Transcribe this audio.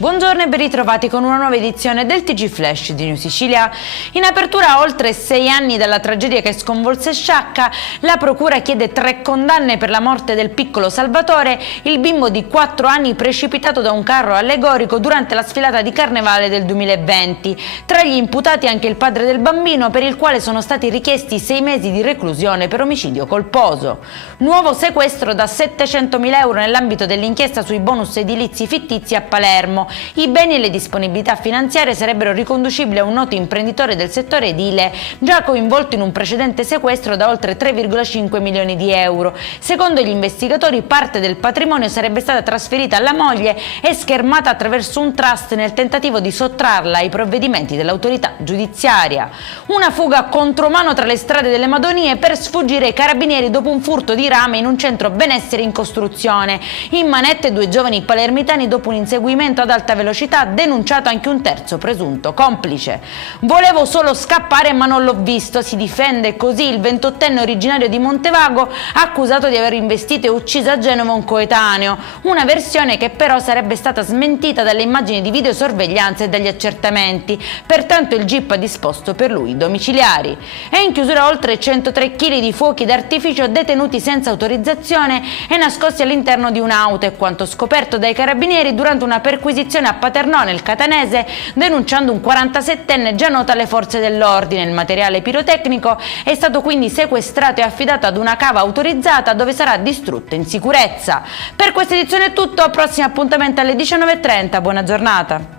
Buongiorno e ben ritrovati con una nuova edizione del TG Flash di New Sicilia. In apertura, a oltre 6 anni dalla tragedia che sconvolse Sciacca, la procura chiede 3 condanne per la morte del piccolo Salvatore, il bimbo di 4 anni precipitato da un carro allegorico durante la sfilata di Carnevale del 2020. Tra gli imputati anche il padre del bambino, per il quale sono stati richiesti 6 mesi di reclusione per omicidio colposo. Nuovo sequestro da 700.000 euro nell'ambito dell'inchiesta sui bonus edilizi fittizi a Palermo. I beni e le disponibilità finanziarie sarebbero riconducibili a un noto imprenditore del settore edile, già coinvolto in un precedente sequestro da oltre 3,5 milioni di euro. Secondo gli investigatori, parte del patrimonio sarebbe stata trasferita alla moglie e schermata attraverso un trust nel tentativo di sottrarla ai provvedimenti dell'autorità giudiziaria. Una fuga a contromano tra le strade delle Madonie per sfuggire ai carabinieri dopo un furto di rame in un centro benessere in costruzione. In manette 2 giovani palermitani dopo un inseguimento ad alta velocità, denunciato anche un terzo presunto complice. Volevo solo scappare ma non l'ho visto, si difende così il 28enne originario di Montevago, accusato di aver investito e ucciso a Genova un coetaneo, una versione che però sarebbe stata smentita dalle immagini di videosorveglianza e dagli accertamenti. Pertanto il GIP ha disposto per lui domiciliari. E in chiusura oltre 103 kg di fuochi d'artificio detenuti senza autorizzazione e nascosti all'interno di un'auto, è quanto scoperto dai carabinieri durante una perquisizione a Paternò nel Catanese, denunciando un 47enne già noto alle forze dell'ordine. Il materiale pirotecnico è stato quindi sequestrato e affidato ad una cava autorizzata, dove sarà distrutto in sicurezza. Per questa edizione è tutto, prossimo appuntamento alle 19:30, buona giornata.